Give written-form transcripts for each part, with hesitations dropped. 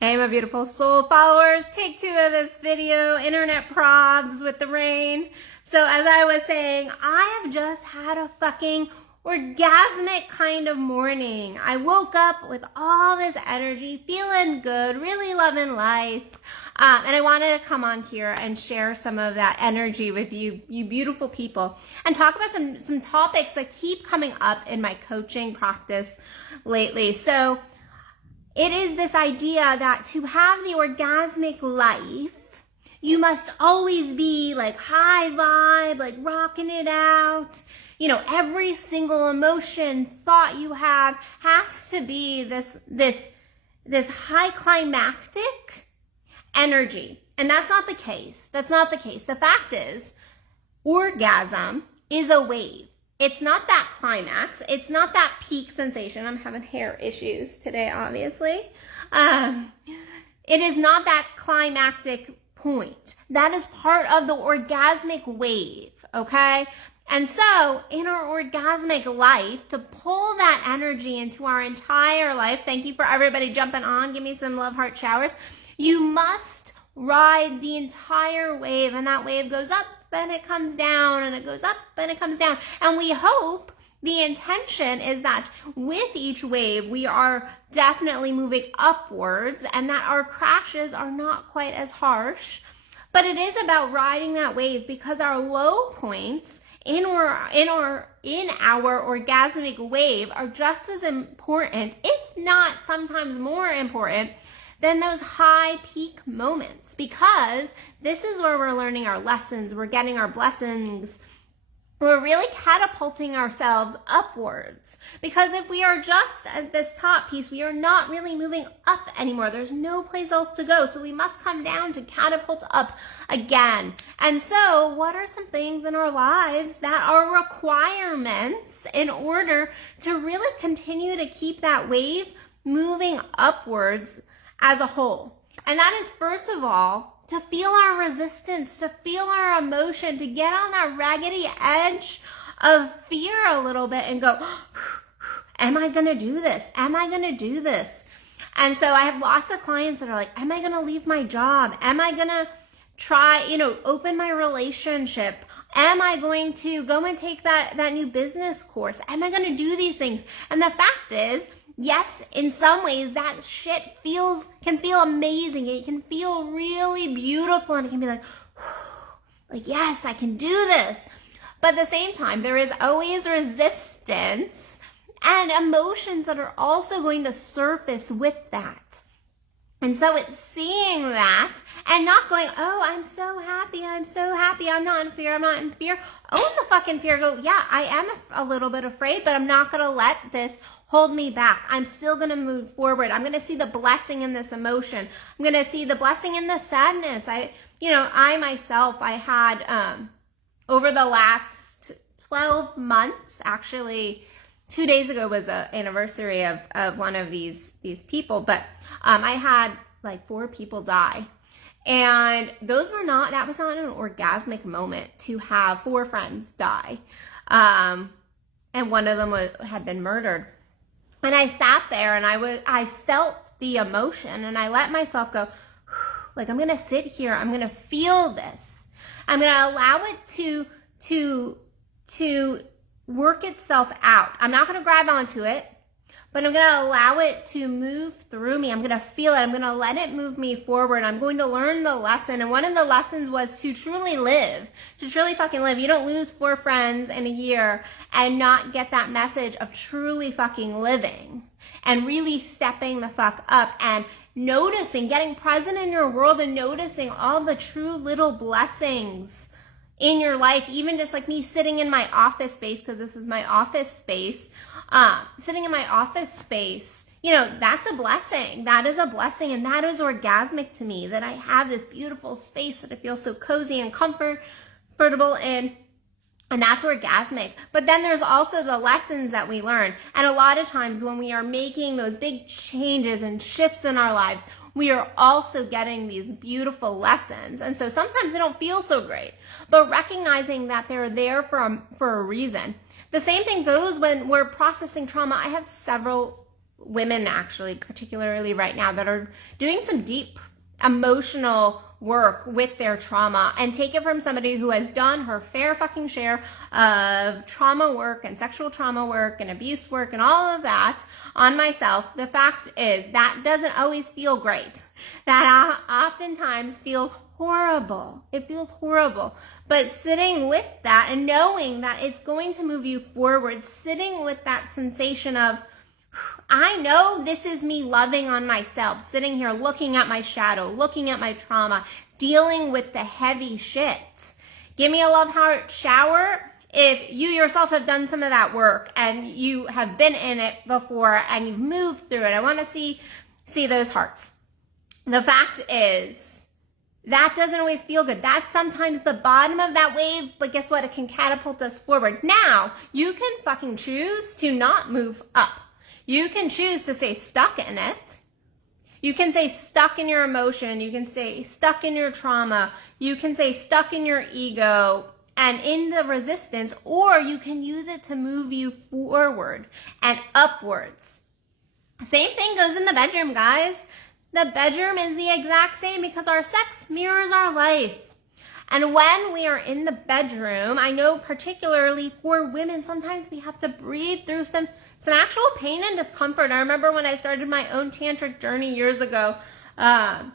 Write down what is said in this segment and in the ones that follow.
Hey, my beautiful soul followers, take 2 of this video, internet probs with the rain. So as I was saying, I have just had a fucking orgasmic kind of morning. I woke up with all this energy, feeling good, really loving life. And I wanted to come on here and share some of that energy with you, you beautiful people, and talk about some topics that keep coming up in my coaching practice lately. So it is this idea that to have the orgasmic life, you must always be like high vibe, like rocking it out. You know, every single emotion, thought you have has to be this high climactic energy. And that's not the case. That's not the case. The fact is, orgasm is a wave. It's not that climax. It's not that peak sensation. I'm having hair issues today, obviously. It is not that climactic point. That is part of the orgasmic wave, okay? And so in our orgasmic life, to pull that energy into our entire life, thank you for everybody jumping on. Give me some love heart showers. You must ride the entire wave, and that wave goes up and it comes down, and it goes up and it comes down. And we hope, the intention is that with each wave, we are definitely moving upwards and that our crashes are not quite as harsh. But it is about riding that wave, because our low points in our orgasmic wave are just as important, if not sometimes more important, than those high peak moments, because this is where we're learning our lessons, we're getting our blessings, we're really catapulting ourselves upwards. Because if we are just at this top piece, we are not really moving up anymore. There's no place else to go. So we must come down to catapult up again. And so what are some things in our lives that are requirements in order to really continue to keep that wave moving upwards as a whole? And that is, first of all, to feel our resistance, to feel our emotion, to get on that raggedy edge of fear a little bit and go, am I gonna do this? Am I gonna do this? And so I have lots of clients that are like, am I gonna leave my job? Am I gonna try, open my relationship? Am I going to go and take that new business course? Am I gonna do these things? And the fact is, yes, in some ways that shit can feel amazing. It can feel really beautiful, and it can be like, yes, I can do this. But at the same time, there is always resistance and emotions that are also going to surface with that. And so it's seeing that and not going, oh, I'm so happy, I'm not in fear, Own the fucking fear. Go, yeah, I am a little bit afraid, but I'm not going to let this hold me back. I'm still going to move forward. I'm going to see the blessing in this emotion. I'm going to see the blessing in the sadness. I had, over the last 12 months, actually, 2 days ago was an anniversary of one of these people, but I had like 4 people die. And that was not an orgasmic moment to have 4 friends die. And one of them had been murdered. And I sat there and I felt the emotion, and I let myself go, like, I'm going to sit here. I'm going to feel this. I'm going to allow it to work itself out. I'm not going to grab onto it, but I'm going to allow it to move through me. I'm going to feel it. I'm going to let it move me forward. I'm going to learn the lesson. And one of the lessons was to truly live, to truly fucking live. You don't lose 4 friends in a year and not get that message of truly fucking living and really stepping the fuck up and noticing, getting present in your world and noticing all the true little blessings in your life. Even just like me sitting in my office space, because this is my office space, sitting in my office space, that's a blessing. That is a blessing, and that is orgasmic to me, that I have this beautiful space that I feel so cozy and comfortable in, and that's orgasmic. But then there's also the lessons that we learn, and a lot of times when we are making those big changes and shifts in our lives, we are also getting these beautiful lessons. And so sometimes they don't feel so great, but recognizing that they're there for a reason. The same thing goes when we're processing trauma. I have several women actually, particularly right now, that are doing some deep emotional work with their trauma, and take it from somebody who has done her fair fucking share of trauma work and sexual trauma work and abuse work and all of that on myself. The fact is that doesn't always feel great. That oftentimes feels horrible. It feels horrible. But sitting with that and knowing that it's going to move you forward, sitting with that sensation of, I know this is me loving on myself, sitting here looking at my shadow, looking at my trauma, dealing with the heavy shit. Give me a love heart shower if you yourself have done some of that work and you have been in it before and you've moved through it. I want to see those hearts. The fact is, that doesn't always feel good. That's sometimes the bottom of that wave, but guess what? It can catapult us forward. Now, you can fucking choose to not move up. You can choose to stay stuck in it. You can stay stuck in your emotion. You can stay stuck in your trauma. You can stay stuck in your ego and in the resistance, or you can use it to move you forward and upwards. Same thing goes in the bedroom, guys. The bedroom is the exact same because our sex mirrors our life. And when we are in the bedroom, I know particularly for women, sometimes we have to breathe through some actual pain and discomfort. I remember when I started my own tantric journey years ago, and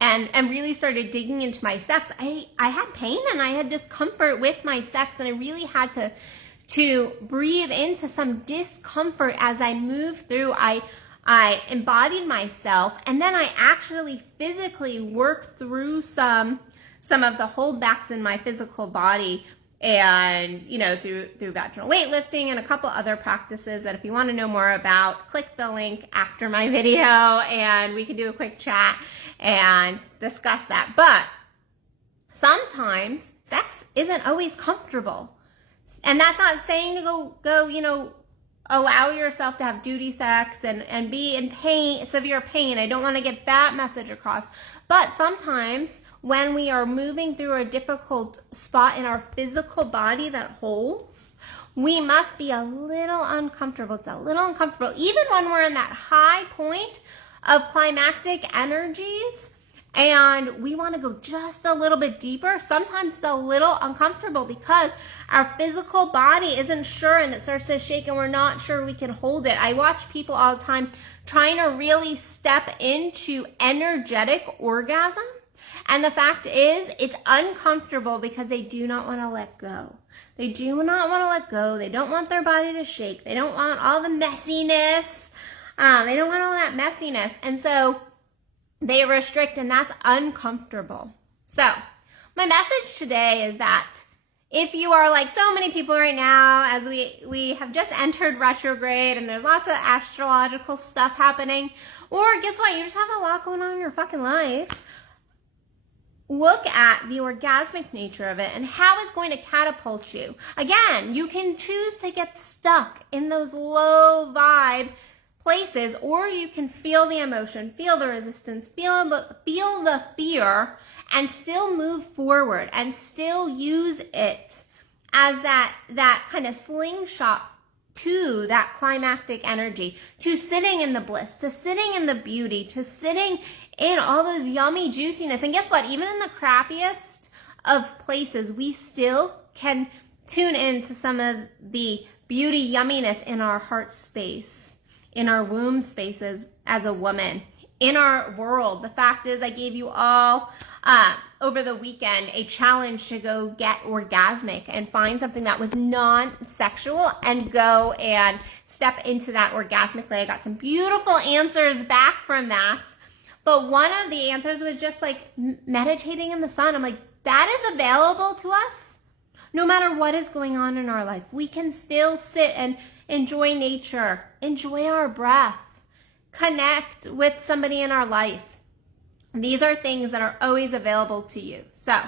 really started digging into my sex, I had pain and I had discomfort with my sex, and I really had to breathe into some discomfort as I moved through. I embodied myself, and then I actually physically worked through some of the holdbacks in my physical body, and through vaginal weightlifting and a couple other practices that if you want to know more about, click the link after my video and we can do a quick chat and discuss that. But sometimes sex isn't always comfortable, and that's not saying to go allow yourself to have duty sex and be in pain, severe pain. I don't want to get that message across. But sometimes when we are moving through a difficult spot in our physical body that holds, we must be a little uncomfortable. It's a little uncomfortable. Even when we're in that high point of climactic energies and we want to go just a little bit deeper, sometimes it's a little uncomfortable because our physical body isn't sure and it starts to shake and we're not sure we can hold it. I watch people all the time trying to really step into energetic orgasm. And the fact is, it's uncomfortable because they do not want to let go. They do not want to let go. They don't want their body to shake. They don't want all the messiness. They don't want all that messiness. And so they restrict, and that's uncomfortable. So my message today is that if you are like so many people right now, as we have just entered retrograde and there's lots of astrological stuff happening, or guess what? You just have a lot going on in your fucking life. Look at the orgasmic nature of it and how it's going to catapult you. Again, you can choose to get stuck in those low vibe places, or you can feel the emotion, feel the resistance, feel the fear, and still move forward and still use it as that kind of slingshot to that climactic energy, to sitting in the bliss, to sitting in the beauty, to sitting in all those yummy juiciness. And guess what? Even in the crappiest of places, we still can tune into some of the beauty yumminess in our heart space, in our womb spaces as a woman, in our world. The fact is, I gave you all over the weekend a challenge to go get orgasmic and find something that was non-sexual and go and step into that orgasmic lay. I got some beautiful answers back from that. But one of the answers was just like meditating in the sun. I'm like, that is available to us no matter what is going on in our life. We can still sit and enjoy nature, enjoy our breath, connect with somebody in our life. These are things that are always available to you. So,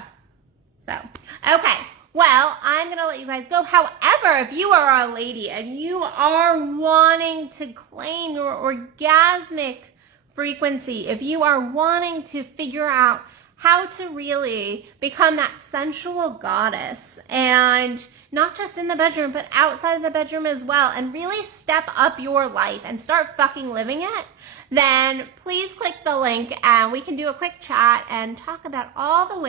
okay. Well, I'm going to let you guys go. However, if you are a lady and you are wanting to claim your orgasmic frequency, if you are wanting to figure out how to really become that sensual goddess, and not just in the bedroom, but outside of the bedroom as well, and really step up your life and start fucking living it, then please click the link and we can do a quick chat and talk about all the ways